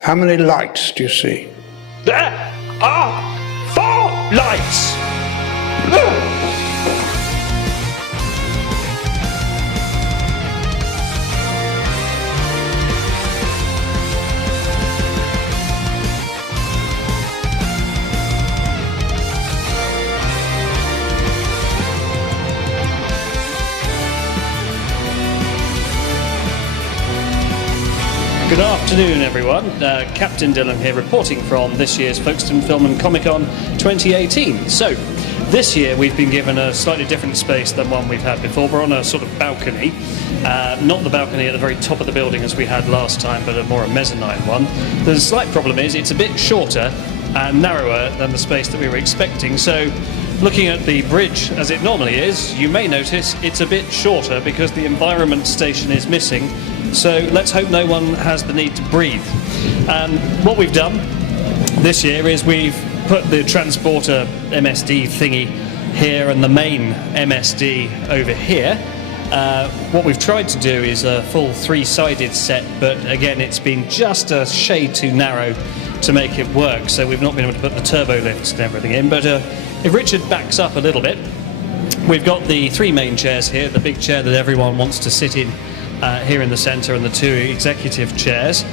How many lights do you see? There are 4 lights! Good afternoon, everyone. Captain Dillon here, reporting from this year's Folkestone Film and Comic-Con 2018. So, this year we've been given a slightly different space than one we've had before. We're on a sort of balcony, not the balcony at the very top of the building as we had last time, but a more mezzanine one. The slight problem is it's a bit shorter and narrower than the space that we were expecting. So, looking at the bridge as it normally is, you may notice it's a bit shorter because the environment station is missing. So let's hope no one has the need to breathe. And what we've done this year is we've put the transporter MSD thingy here and the main MSD over here. What we've tried to do is a full 3-sided set, but again it's been just a shade too narrow to make it work, so we've not been able to put the turbo lifts and everything in. But if Richard backs up a little bit, we've got the 3 main chairs here, the big chair that everyone wants to sit in here in the centre, and the 2 executive chairs.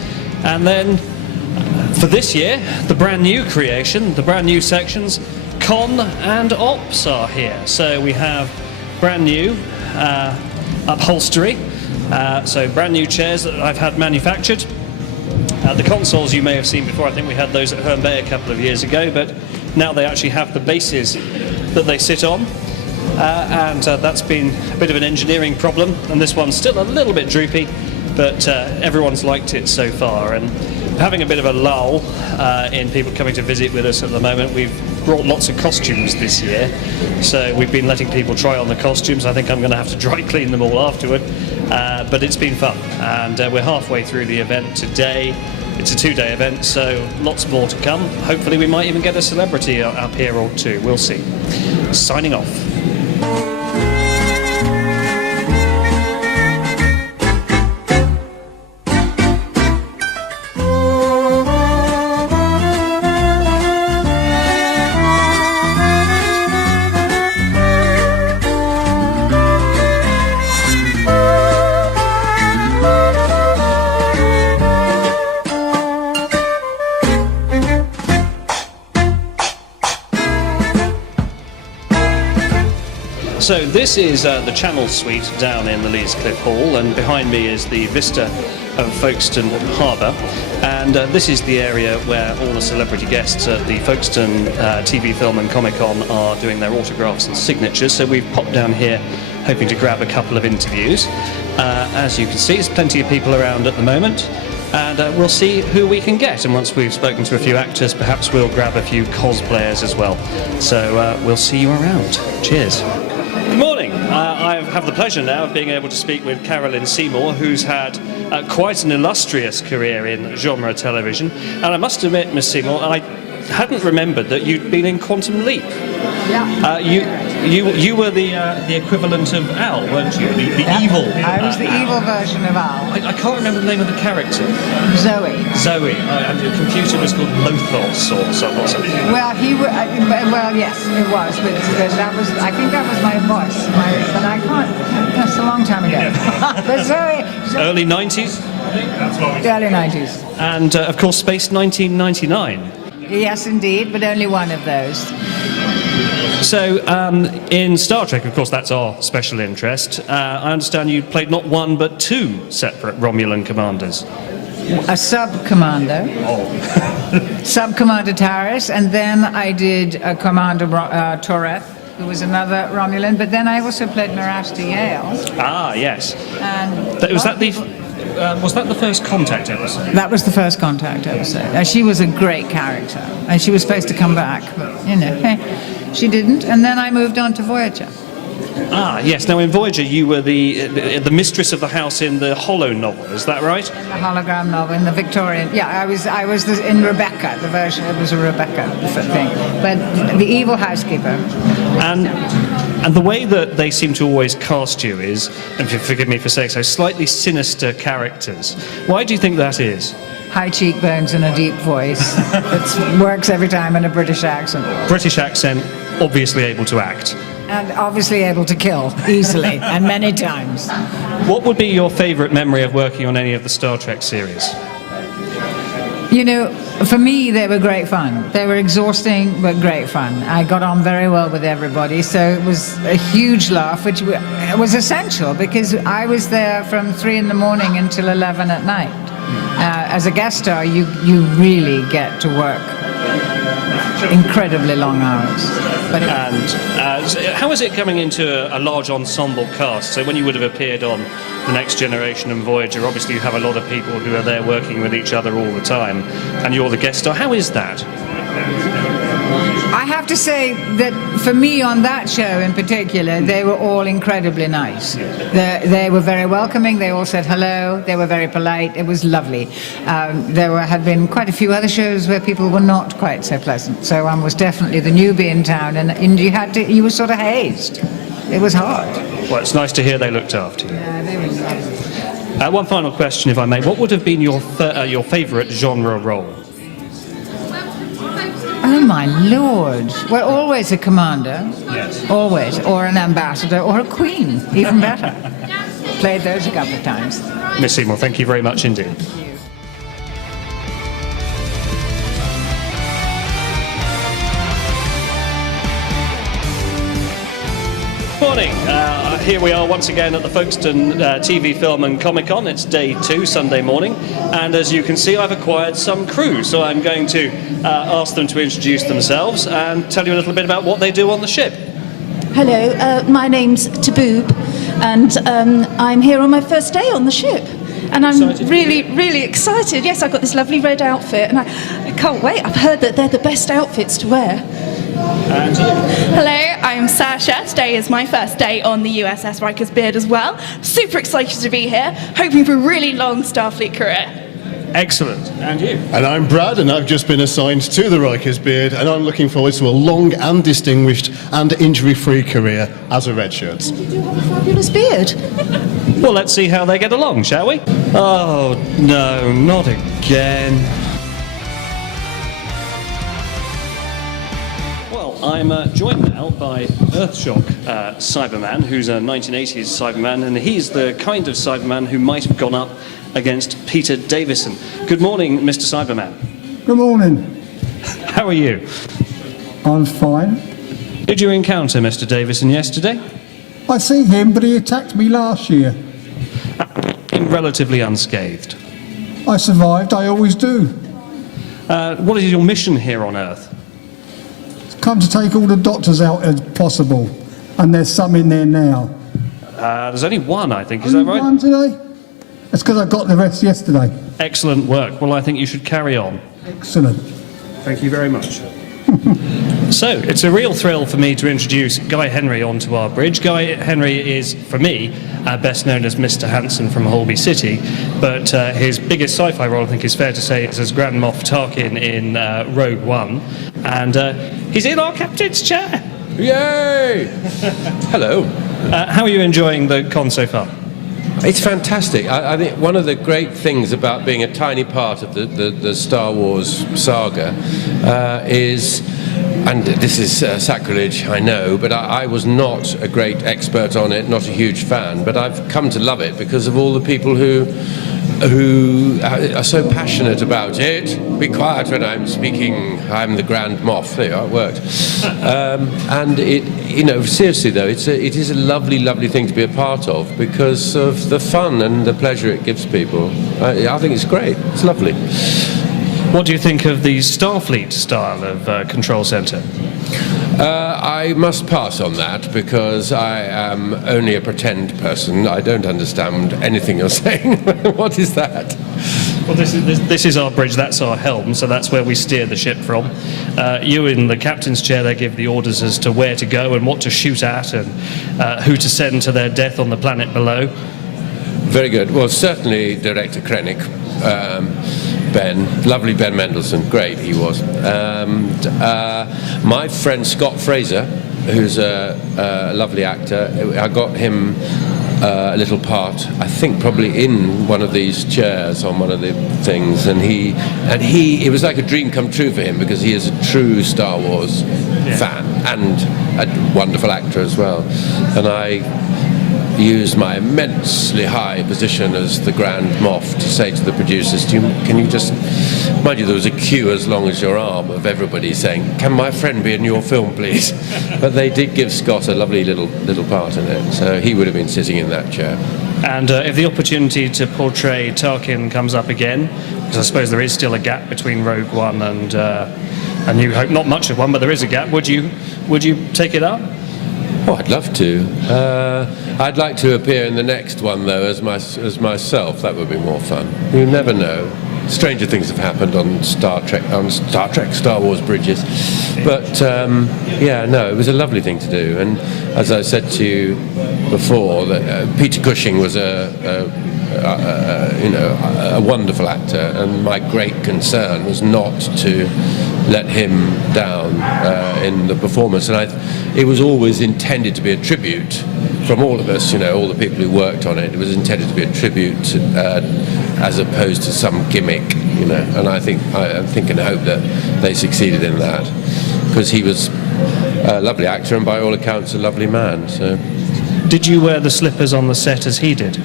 And then for this year, the brand new creation, the brand new sections, Con and Ops are here. So we have brand new upholstery, so brand new chairs that I've had manufactured. The consoles you may have seen before. I think we had those at Herne Bay a couple of years ago, but now they actually have the bases that they sit on. And that's been a bit of an engineering problem, and this one's still a little bit droopy, but everyone's liked it so far. And having a bit of a lull in people coming to visit with us at the moment, we've brought lots of costumes this year, so we've been letting people try on the costumes. I think I'm going to have to dry clean them all afterward, but it's been fun, and we're halfway through the event today. It's a 2-day event, so lots more to come. Hopefully we might even get a celebrity up here or 2, we'll see. Signing off. So this is the Channel Suite down in the Lees Cliff Hall, and behind me is the vista of Folkestone Harbour, and this is the area where all the celebrity guests at the Folkestone TV Film and Comic-Con are doing their autographs and signatures. So we've popped down here hoping to grab a couple of interviews. As you can see, there's plenty of people around at the moment, and we'll see who we can get. And once we've spoken to a few actors, perhaps we'll grab a few cosplayers as well. So we'll see you around. Cheers. Good morning. I have the pleasure now of being able to speak with Carolyn Seymour, who's had quite an illustrious career in genre television. And I must admit, Miss Seymour, I hadn't remembered that you'd been in Quantum Leap. Yeah. You were the equivalent of Al, weren't you? The evil. I was the evil version of Al. I can't remember the name of the character. Zoe. And the computer was called Lothos or something. Well, yes, it was, but that was. I think that was my voice. But I can't. That's a long time ago. But Zoe. Early 90s. The early 90s. And of course, Space 1999. Yes, indeed, but only one of those. So, in Star Trek, of course, that's our special interest. I understand you played not 1 but 2 separate Romulan commanders. A sub-commander. Oh. Sub-Commander Taris, and then I did Commander Toreth, who was another Romulan, but then I also played Marasta Yale. Ah, yes. And was that the first Contact episode? That was the first Contact episode. She was a great character, and she was supposed to come back, but, you know, she didn't. And then I moved on to Voyager. Ah, yes. Now, in Voyager, you were the mistress of the house in the Hollow novel. Is that right? In the hologram novel, in the Victorian. Yeah, I was in Rebecca. The version it was a Rebecca thing, but the evil housekeeper. And the way that they seem to always cast you is, and forgive me for saying so, slightly sinister characters. Why do you think that is? high cheekbones and a deep voice that works every time in a British accent. British accent, obviously able to act. And obviously able to kill easily and many times. What would be your favourite memory of working on any of the Star Trek series? You know, for me, they were great fun. They were exhausting, but great fun. I got on very well with everybody, so it was a huge laugh, which was essential because I was there from 3 in the morning until 11 at night. As a guest star, you really get to work incredibly long hours. But how is it coming into a large ensemble cast? So when you would have appeared on The Next Generation and Voyager, obviously you have a lot of people who are there working with each other all the time, and you're the guest star. How is that? I have to say that for me on that show in particular, they were all incredibly nice. They were very welcoming. They all said hello. They were very polite. It was lovely. Had been quite a few other shows where people were not quite so pleasant. So I was definitely the newbie in town, and you were sort of hazed. It was hard. Well, it's nice to hear they looked after you. Yeah, they were lovely. One final question, if I may. What would have been your favourite genre role? Oh my lord. Well, always a commander. Yes. Always. Or an ambassador or a queen. Even better. Played those a couple of times. Miss Seymour, thank you very much indeed. Morning. Here we are once again at the Folkestone TV Film and Comic Con. It's day 2, Sunday morning, and as you can see, I've acquired some crew. So I'm going to ask them to introduce themselves and tell you a little bit about what they do on the ship. Hello, my name's Taboob, and I'm here on my first day on the ship. And I'm really excited. Yes, I've got this lovely red outfit, and I can't wait. I've heard that they're the best outfits to wear. And you? Hello, I'm Sasha. Today is my first day on the USS Riker's Beard as well. Super excited to be here, hoping for a really long Starfleet career. Excellent. And you? And I'm Brad, and I've just been assigned to the Riker's Beard, and I'm looking forward to a long and distinguished and injury-free career as a redshirt. You do have a fabulous beard. Well, let's see how they get along, shall we? Oh, no, not again. I'm joined now by Earthshock Cyberman, who's a 1980s Cyberman, and he's the kind of Cyberman who might have gone up against Peter Davison. Good morning, Mr. Cyberman. Good morning. How are you? I'm fine. Did you encounter Mr. Davison yesterday? I see him, but he attacked me last year. Relatively unscathed. I survived, I always do. What is your mission here on Earth? Come to take all the doctors out as possible, and there's some in there now. There's only one, I think. Is Only that right? one today? That's because I got the rest yesterday. Excellent work. Well, I think you should carry on. Excellent. Thank you very much. So, it's a real thrill for me to introduce Guy Henry onto our bridge. Guy Henry is, for me, best known as Mr. Hanson from Holby City, but his biggest sci-fi role, I think is fair to say, is as Grand Moff Tarkin in Rogue One, and he's in our captain's chair. Yay! Hello. How are you enjoying the con so far? It's fantastic. I think one of the great things about being a tiny part of the Star Wars saga is, and this is sacrilege, I know, but I was not a great expert on it, not a huge fan, but I've come to love it because of all the people who are so passionate about it. Be quiet when I'm speaking. I'm the Grand Moff. There you are, it worked. And it, seriously though, it is a lovely, lovely thing to be a part of because of the fun and the pleasure it gives people. I think it's great. It's lovely. What do you think of the Starfleet style of control centre? I must pass on that because I am only a pretend person. I don't understand anything you're saying. What is that? Well, this is our bridge, that's our helm, so that's where we steer the ship from. You in the captain's chair, they give the orders as to where to go and what to shoot at and who to send to their death on the planet below. Very good. Well, certainly Director Krennic. Lovely Ben Mendelsohn, great he was. My friend Scott Fraser, who's a lovely actor, I got him a little part, I think probably in one of these chairs on one of the things, and it was like a dream come true for him, because he is a true Star Wars fan and a wonderful actor as well. And I used my immensely high position as the Grand Moff to say to the producers, can you just, mind you, there was a queue as long as your arm of everybody saying, can my friend be in your film, please? But they did give Scott a lovely little part in it, so he would have been sitting in that chair. And if the opportunity to portray Tarkin comes up again, because I suppose there is still a gap between Rogue One and A New Hope, not much of one, but there is a gap, would you take it up? Oh, I'd love to. I'd like to appear in the next one, though, as myself. That would be more fun. You never know. Stranger things have happened on Star Wars bridges. But it was a lovely thing to do. And as I said to you before, that Peter Cushing was a wonderful actor, and my great concern was not to let him down in the performance. And it was always intended to be a tribute from all of us, all the people who worked on it. It was intended to be a tribute as opposed to some gimmick, And I think and hope that they succeeded in that, because he was a lovely actor and by all accounts a lovely man. So, did you wear the slippers on the set as he did?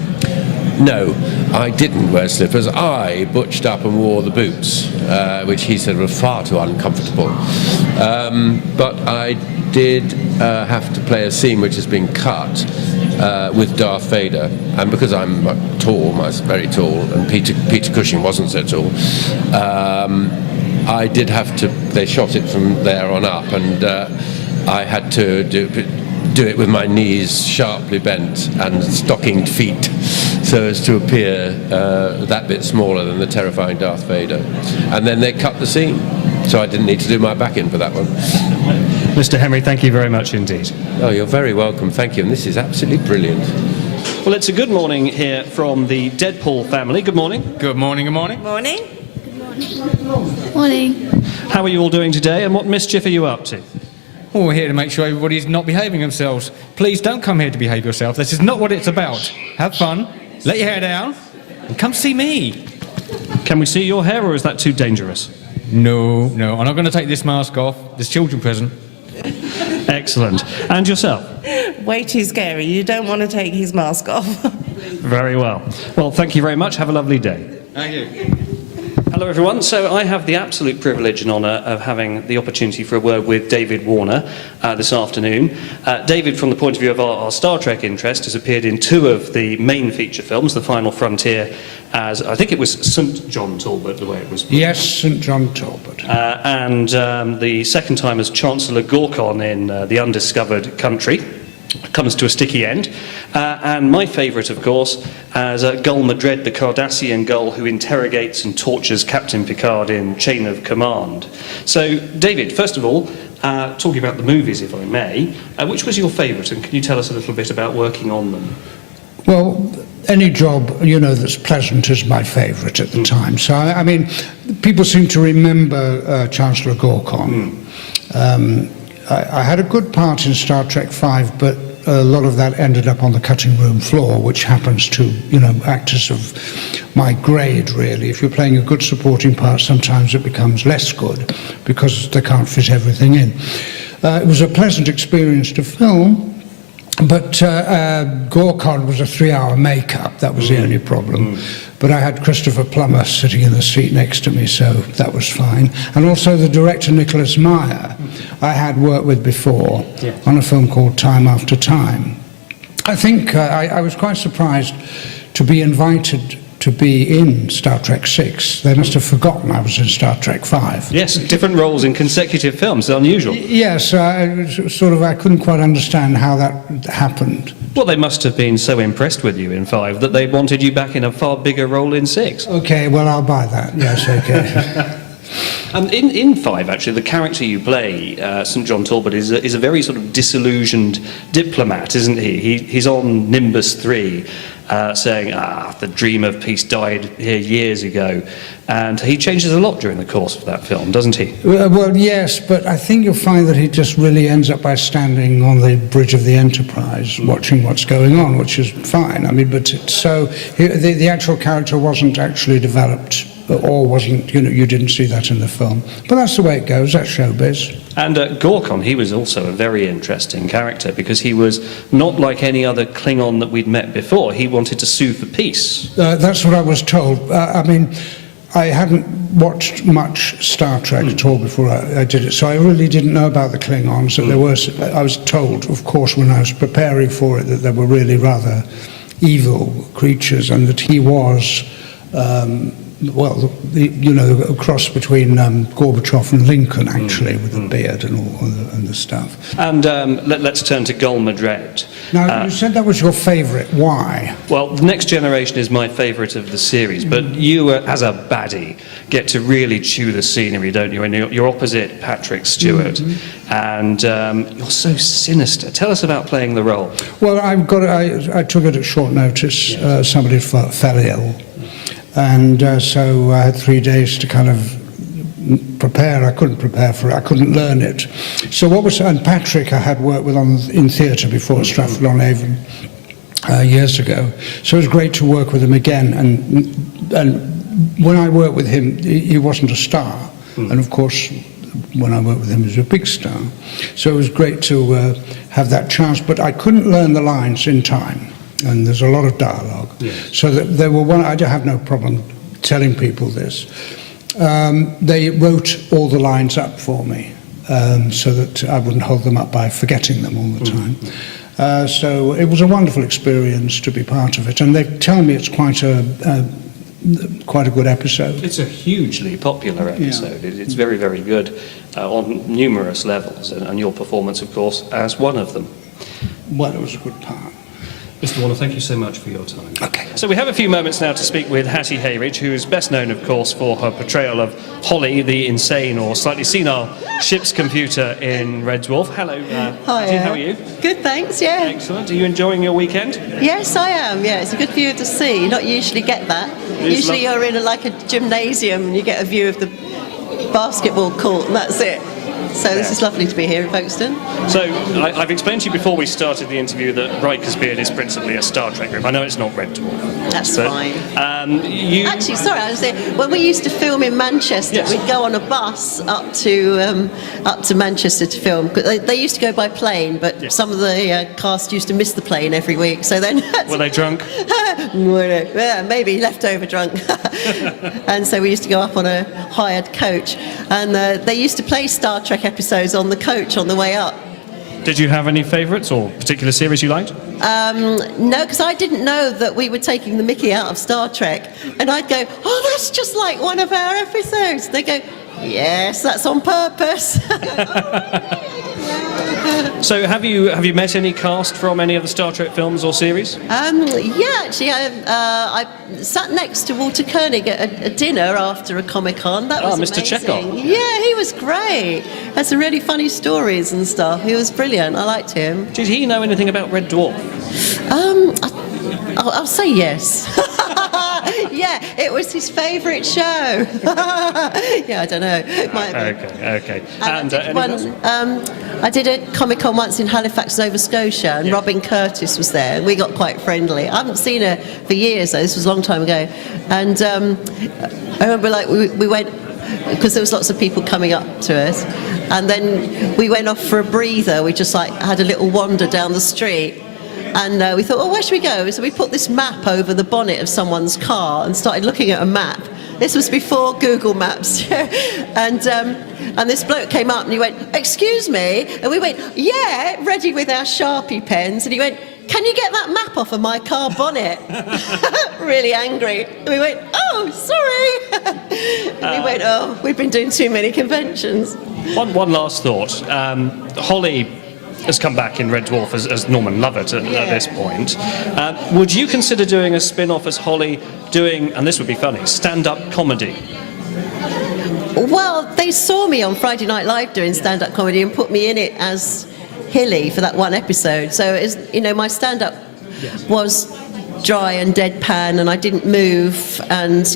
No, I didn't wear slippers. I butched up and wore the boots, which he said were far too uncomfortable. But I did have to play a scene which has been cut with Darth Vader, and because I'm tall, very tall, and Peter Cushing wasn't so tall, I did have to. They shot it from there on up, and I had to do it with my knees sharply bent and stockinged feet, so as to appear that bit smaller than the terrifying Darth Vader. And then they cut the scene, so I didn't need to do my back in for that one. Mr. Henry, thank you very much indeed. Oh, you're very welcome, thank you, and this is absolutely brilliant. Well, it's a good morning here from the Deadpool family. Good morning. Good morning, good morning. Morning. Morning. How are you all doing today, and what mischief are you up to? Well, we're here to make sure everybody's not behaving themselves. Please don't come here to behave yourself. This is not what it's about. Have fun, let your hair down, and come see me. Can we see your hair, or is that too dangerous? No, I'm not going to take this mask off. This children present. Excellent. And yourself? Way too scary. You don't want to take his mask off. Very well. Well, thank you very much. Have a lovely day. Thank you. Hello everyone, so I have the absolute privilege and honour of having the opportunity for a word with David Warner this afternoon. David, from the point of view of our Star Trek interest, has appeared in 2 of the main feature films, The Final Frontier, as, I think it was St. John Talbot, the way it was. Yes, St. John Talbot. And the second time as Chancellor Gorkon in The Undiscovered Country. Comes to a sticky end. And my favourite, of course, as Gul Madred, the Cardassian gull who interrogates and tortures Captain Picard in Chain of Command. So, David, first of all, talking about the movies, if I may, which was your favourite, and can you tell us a little bit about working on them? Well, any job, that's pleasant is my favourite at the time. So, I mean, people seem to remember Chancellor Gorkon. I had a good part in Star Trek V, but a lot of that ended up on the cutting room floor, which happens to, actors of my grade, really. If you're playing a good supporting part, sometimes it becomes less good because they can't fit everything in. It was a pleasant experience to film, but Gorkon was a 3-hour makeup. That was the only problem. But I had Christopher Plummer sitting in the seat next to me, so that was fine. And also the director, Nicholas Meyer, I had worked with before on a film called Time After Time. I think I was quite surprised to be invited to be in Star Trek VI. They must have forgotten I was in Star Trek V. Yes, different roles in consecutive films, unusual. Yes, I couldn't quite understand how that happened. Well, they must have been so impressed with you in 5 that they wanted you back in a far bigger role in 6. Okay, well, I'll buy that. Yes, okay. In 5, actually, the character you play, St. John Talbot, is a very sort of disillusioned diplomat, isn't he? He's on Nimbus 3, saying, the dream of peace died here years ago. And he changes a lot during the course of that film, doesn't he? Well, yes, but I think you'll find that he just really ends up by standing on the bridge of the Enterprise, watching what's going on, which is fine. I mean, but the actual character wasn't actually developed, or wasn't, you didn't see that in the film. But that's the way it goes, that's showbiz. And Gorkon, he was also a very interesting character because he was not like any other Klingon that we'd met before. He wanted to sue for peace. That's what I was told. I mean, I hadn't watched much Star Trek at all before I did it, so I really didn't know about the Klingons. That I was told, of course, when I was preparing for it, that they were really rather evil creatures, and that he was, a cross between Gorbachev and Lincoln, actually, with the beard and all and the stuff. And let's turn to Gul Madred. Now, you said that was your favourite. Why? Well, The Next Generation is my favourite of the series, but you, as a baddie, get to really chew the scenery, don't you? And you're opposite Patrick Stewart, and you're so sinister. Tell us about playing the role. Well, I took it at short notice. Somebody fell ill. And so I had 3 days to kind of prepare. I couldn't prepare for it. I couldn't learn it. And Patrick I had worked with in theatre before, Stratford-on-Avon, years ago. So it was great to work with him again. And when I worked with him, he wasn't a star. And of course, when I worked with him, he was a big star. So it was great to have that chance. But I couldn't learn the lines in time. And there's a lot of dialogue. Yes. So that there were I have no problem telling people this. They wrote all the lines up for me so that I wouldn't hold them up by forgetting them all the time. So it was a wonderful experience to be part of it. And they tell me it's quite a good episode. It's a hugely popular episode. Yeah. It's very, very good on numerous levels. And your performance, of course, as one of them. Well, it was a good part. Mr. Warner, thank you so much for your time. Okay. So we have a few moments now to speak with Hattie Hayridge, who is best known, of course, for her portrayal of Holly, the insane or slightly senile ship's computer in Red Dwarf. Hello, Hi, Hattie, how are you? Good, thanks, yeah. Excellent. Are you enjoying your weekend? Yes, I am, yeah. It's a good view to see. You don't usually get that. Usually you're in a gymnasium and you get a view of the basketball court and that's it. So this is lovely to be here in Folkestone. So I've explained to you before we started the interview that Riker's Beard is principally a Star Trek group. I know it's not Red Dwarf. That's fine. Actually, sorry, I was saying, when we used to film in Manchester, we'd go on a bus up to Manchester to film. They used to go by plane, but some of the cast used to miss the plane every week. So then were they drunk? Yeah, maybe leftover drunk. And so we used to go up on a hired coach, and they used to play Star Trek episodes on the coach on the way up. Did you have any favourites or particular series you liked? No, because I didn't know that we were taking the mickey out of Star Trek. And I'd go, oh, that's just like one of our episodes. They go, yes, that's on purpose. So have you met any cast from any of the Star Trek films or series? Yeah, actually, I sat next to Walter Koenig at a dinner after a Comic-Con. That was Mr. amazing. Chekhov. Yeah, he was great. Had some really funny stories and stuff. He was brilliant. I liked him. Did he know anything about Red Dwarf? I'll say yes. Yeah, it was his favourite show. Yeah, I don't know. Okay. And I did a Comic-Con once in Halifax, Nova Scotia, and Robin Curtis was there, and we got quite friendly. I haven't seen her for years, though. This was a long time ago. And I remember, we went, because there was lots of people coming up to us, and then we went off for a breather. We just, had a little wander down the street. And we thought, oh, where should we go? So we put this map over the bonnet of someone's car and started looking at a map. This was before Google Maps. And this bloke came up and he went, excuse me? And we went, yeah, ready with our Sharpie pens. And he went, can you get that map off of my car bonnet? Really angry. And we went, oh, sorry. And we went, oh, we've been doing too many conventions. One last thought. Holly has come back in Red Dwarf as Norman Lovett at this point. Would you consider doing a spin-off as Holly doing, and this would be funny, stand-up comedy? Well, they saw me on Friday Night Live doing stand-up comedy and put me in it as Hilly for that one episode. So, my stand-up was dry and deadpan, and I didn't move, and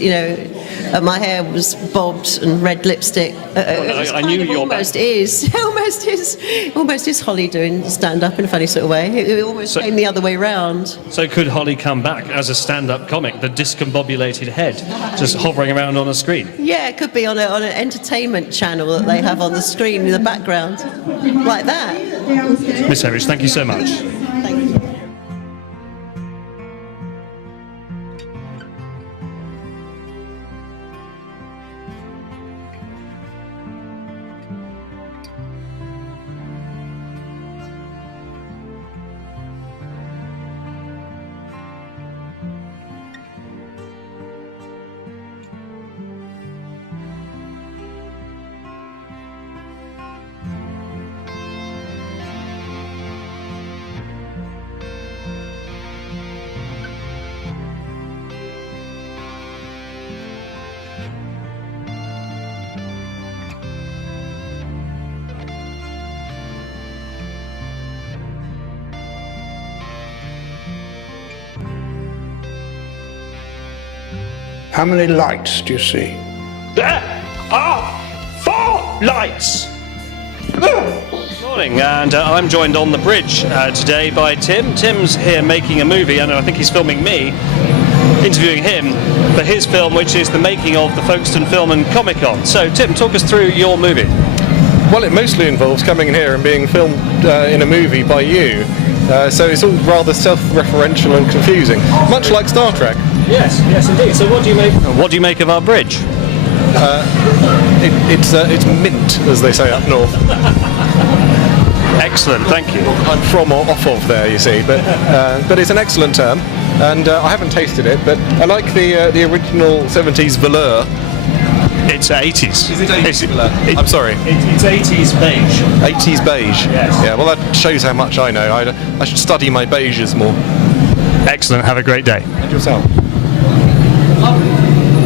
my hair was bobbed and red lipstick. I knew your almost is Holly doing stand-up in a funny sort of way. It almost came the other way round. So could Holly come back as a stand-up comic, the discombobulated head, just hovering around on a screen? Yeah, it could be on an entertainment channel that they have on the screen in the background, like that. Miss Herridge, thank you so much. Thank you. How many lights do you see? There are 4 lights! Morning, and I'm joined on the bridge today by Tim. Tim's here making a movie, and I think he's filming me, interviewing him for his film, which is the making of the Folkestone Film and Comic Con. So, Tim, talk us through your movie. Well, it mostly involves coming in here and being filmed in a movie by you. So it's all rather self-referential and confusing, much like Star Trek. Yes, indeed. So what do you make of our bridge? It's mint, as they say up north. Excellent, thank you. I'm from or off of there, you see, but it's an excellent term, and I haven't tasted it, but I like the original 70s velour. It's 80s. Is it 80s velour? I'm sorry. It's 80s beige. 80s beige? Yes. Yeah, well that shows how much I know. I should study my beiges more. Excellent, have a great day. And yourself.